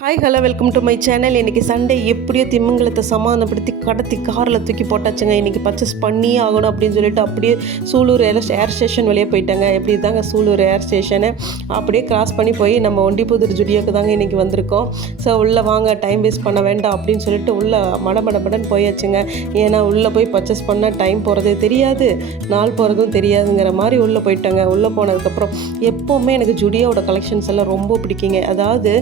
Hi hello welcome to my channel இன்றைக்கி Sunday எப்படியோ திமிங்கலத்தை சமாதானப்படுத்தி கடத்தி காரில் தூக்கி போட்டாச்சுங்க. இன்றைக்கி பர்ச்சேஸ் பண்ணியே ஆகணும் அப்படின்னு சொல்லிட்டு அப்படியே சூலூர் ஏர் ஏர் ஸ்டேஷன் வெளியே போயிட்டாங்க. எப்படி தாங்க சூலூர் ஏர் ஸ்டேஷனு அப்படியே கிராஸ் பண்ணி போய் நம்ம ஒண்டிபுதூர் ஜுடியோக்கு தாங்க இன்றைக்கி வந்திருக்கோம். ஸோ உள்ளே வாங்க டைம் வேஸ்ட் பண்ண வேண்டாம் அப்படின்னு சொல்லிட்டு உள்ளே மட போயாச்சுங்க. ஏன்னா உள்ளே போய் பர்ச்சேஸ் பண்ணால் டைம் போகிறதே தெரியாது. நாள் போகிறதும் தெரியாதுங்கிற மாதிரி உள்ளே போயிட்டாங்க. உள்ளே போனதுக்கப்புறம் எப்போவுமே எனக்கு ஜுடியோட கலெக்ஷன்ஸ் எல்லாம் ரொம்ப பிடிக்குங்க. அதாவது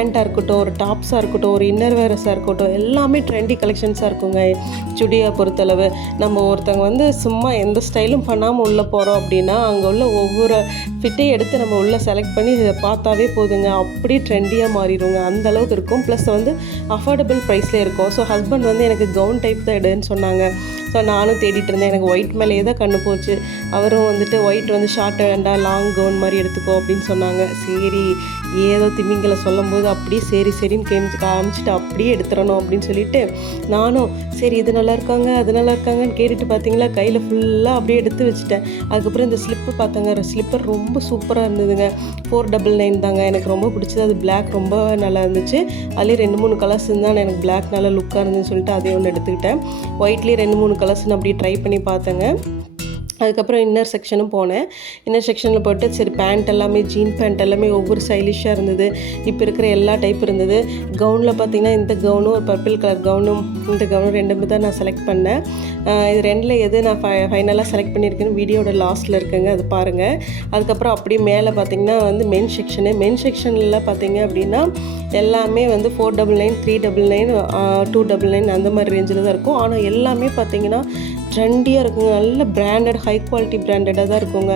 பேண்ட்டாக இருக்கட்டும் ஒரு டாப்ஸாக இருக்கட்டும் ஒரு இன்னர் வேரஸாக இருக்கட்டும் எல்லாமே ட்ரெண்டி கலெக்ஷன்ஸாக இருக்குங்க. சுடியை பொறுத்தளவு நம்ம ஒருத்தங்க வந்து சும்மா எந்த ஸ்டைலும் பண்ணாமல் உள்ளே போகிறோம் அப்படின்னா அங்கே உள்ள ஒவ்வொரு ஃபிட்டையும் எடுத்து நம்ம உள்ளே செலக்ட் பண்ணி இதை பார்த்தாவே போதுங்க. அப்படி ட்ரெண்டியாக மாறிடுங்க. அந்த அளவுக்கு இருக்கும். ப்ளஸ் வந்து அஃபோர்டபுள் ப்ரைஸில் இருக்கும். ஸோ ஹஸ்பண்ட் வந்து எனக்கு கவுன் டைப் தான் எடுன்னு சொன்னாங்க. ஸோ நானும் தேடிட்டு இருந்தேன். எனக்கு ஒயிட் மேலேயே தான் கண்ணு போச்சு. அவரும் வந்துட்டு ஒயிட் வந்து ஷார்ட் வேண்டாம் லாங் கவுன் மாதிரி எடுத்துக்கோ அப்படின்னு சொன்னாங்க. சரி ஏதோ திமிங்களை சொல்லும்போது அப்படியே சரி சரின்னு கேமிச்சு காமிச்சிட்டு அப்படியே எடுத்துடணும் அப்படின்னு சொல்லிட்டு நானும் சரி இது நல்லா இருக்காங்க அது நல்லா இருக்காங்கன்னு கேட்டுட்டு பார்த்தீங்களா கையில் ஃபுல்லாக அப்படியே எடுத்து வச்சுட்டேன். அதுக்கப்புறம் இந்த ஸ்லிப்பு பார்த்தேங்க ஸ்லிப்பர் ரொம்ப சூப்பராக இருந்ததுங்க. ஃபோர் டபுள் நைன் தாங்க எனக்கு ரொம்ப பிடிச்சது. அது பிளாக் ரொம்ப நல்லா இருந்துச்சு. அதுலேயும் ரெண்டு மூணு கலர்ஸ் இருந்தால் எனக்கு பிளாக் நல்லா லுக்காக இருந்துச்சு சொல்லிட்டு அதே ஒன்று எடுத்துக்கிட்டேன். ஒயிட்லேயே ரெண்டு மூணு கலர்ஸ் நான் அப்படியே ட்ரை பண்ணி பார்த்தேங்க அதுக்கப்புறம் இன்னர் செக்ஷனும் போனேன். இன்னர் செக்ஷனில் போட்டு சரி பேண்ட் எல்லாமே ஜீன் பேண்ட் எல்லாமே ஒவ்வொரு ஸ்டைலிஷாக இருந்தது. இப்போ இருக்கிற எல்லா டைப் இருந்தது. கவுனில் பார்த்திங்கன்னா இந்த கவுனும் ஒரு பர்பிள் கலர் கவுனும் இந்த கவுனும் ரெண்டுமே தான் நான் செலக்ட் பண்ணேன். இது ரெண்டில் எது நான் ஃபை ஃபைனலாக செலக்ட் பண்ணியிருக்கேன்னு வீடியோட லாஸ்ட்டில் இருக்குங்க அது பாருங்கள் அதுக்கப்புறம் அப்படியே மேலே பார்த்தீங்கன்னா வந்து மென் செக்ஷனு மென் செக்ஷனில் பார்த்தீங்க அப்படின்னா எல்லாமே வந்து four double nine three double nine two double nine அந்த மாதிரி ரேஞ்சில் தான் இருக்கும். ஆனால் எல்லாமே பார்த்திங்கன்னா ட்ரெண்டியாக இருக்குங்க. நல்ல பிராண்டட் ஹை குவாலிட்டி பிராண்டடாக தான் இருக்குங்க.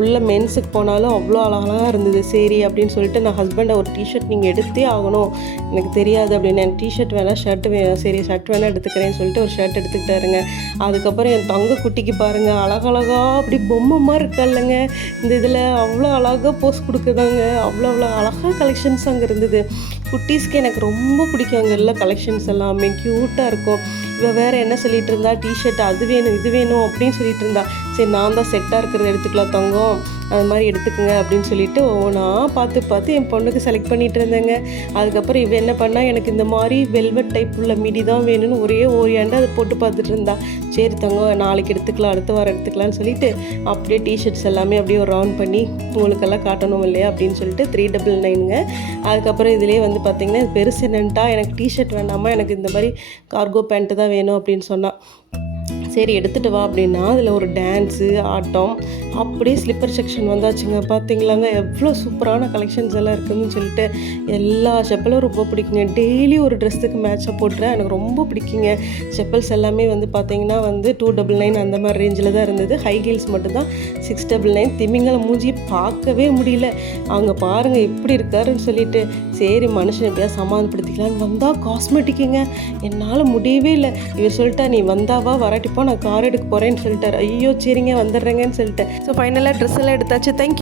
உள்ள மென்ஸுக்கு போனாலும் அவ்வளோ அழகாக இருந்தது. சரி அப்படின்னு சொல்லிட்டு நான் ஹஸ்பண்டை ஒரு டிஷர்ட் நீங்கள் எடுத்தே ஆகணும். எனக்கு தெரியாது அப்படின்னு. என் டிஷர்ட் வேணால் ஷர்ட் வேணும் சரி ஷர்ட் வேணால் எடுத்துக்கிறேன்னு சொல்லிட்டு ஒரு ஷர்ட் எடுத்துக்கிட்டாருங்க. அதுக்கப்புறம் என் தங்க குட்டிக்கு பாருங்கள் அழகழகா அப்படி பொம்மை மாதிரி இருக்கல்லங்க. இந்த இதில் அவ்வளோ அழகாக போஸ் கொடுக்குதாங்க. அவ்வளோ அவ்வளோ அழகாக கலெக்ஷன்ஸ் அங்கே இருந்தது. குட்டீஸ்க்கு எனக்கு ரொம்ப பிடிக்கும் அங்கே எல்லா கலெக்ஷன்ஸ் எல்லாமே. க்யூட்டாக இருக்கும். இவள் வேற என்ன சொல்லிட்டு இருந்தா? டிஷர்ட் அது வேணும் இது வேணும் அப்படின்னு சொல்லிட்டு இருந்தா. சரி நான் தான் செட்டாக இருக்கிறத எடுத்துக்கலாம் தங்கம். அது மாதிரி எடுத்துக்கோங்க அப்படின்னு சொல்லிட்டு ஒவ்வொன்றா பார்த்து பார்த்து என் பொண்ணுக்கு செலக்ட் பண்ணிட்டு இருந்தேங்க. அதுக்கப்புறம் இவ என்ன பண்ணால் எனக்கு இந்த மாதிரி வெல்வெட் டைப் உள்ள மிடி தான் வேணும்னு ஒரே ஓரியாண்டு அதை போட்டு பார்த்துட்டு இருந்தா. சரி தங்கம் நாளைக்கு எடுத்துக்கலாம் அடுத்த வாரம் எடுத்துக்கலாம்னு சொல்லிட்டு அப்படியே டிஷர்ட்ஸ் எல்லாமே அப்படியே ஒரு ரவுண்ட் பண்ணி உங்களுக்கெல்லாம் காட்டணும் இல்லையா? அப்படின்னு சொல்லிட்டு த்ரீ டபுள் நைனுங்க அதுக்கப்புறம் இதுலேயே வந்து பார்த்தீங்கன்னா பெருசு என்னென்ட்டா? எனக்கு டிஷர்ட் வேண்டாமா? எனக்கு இந்த மாதிரி கார்கோ பேண்ட்டு தான் வேணும் அப்படின்னு சொன்னால் சரி எடுத்துகிட்டு வா அப்படின்னா அதில் ஒரு டான்ஸு ஆட்டம் அப்படியே ஸ்லிப்பர் செக்ஷன் வந்தாச்சுங்க. பார்த்தீங்களாங்க எவ்வளோ சூப்பரான கலெக்ஷன்ஸ் எல்லாம் இருக்குதுன்னு சொல்லிட்டு எல்லா செப்பலும் ரொம்ப பிடிக்குங்க. டெய்லி ஒரு ட்ரெஸ்ஸுக்கு மேட்சாக போட்டுறேன். எனக்கு ரொம்ப பிடிக்குங்க. செப்பல்ஸ் எல்லாமே வந்து பார்த்தீங்கன்னா வந்து டூ டபுள் நைன் அந்த மாதிரி ரேஞ்சில் தான் இருந்தது. ஹை ஹீல்ஸ் மட்டும்தான். சிக்ஸ் டபுள் நைன் திமிங்கல மூஞ்சி பார்க்கவே முடியல. அவங்க பாருங்கள் எப்படி இருக்காருன்னு சொல்லிட்டு சரி மனுஷன் எப்படியா சமாதானப்படுத்திக்கலான்னு வந்தால் காஸ்மெட்டிக்குங்க என்னால் முடியவே இல்லை. இவர் சொல்லிட்டா நீ வந்தாவா வராட்டிப்பா நான் கார் எடுக்க போகிறேன்னு சொல்லிட்டார். ஐயோ சரிங்க வந்துடுறேங்கன்னு சொல்லிட்டேன். ஸோ ஃபைனலாக ட்ரெஸ் எல்லாம் எடுத்தாச்சு. தேங்க்யூ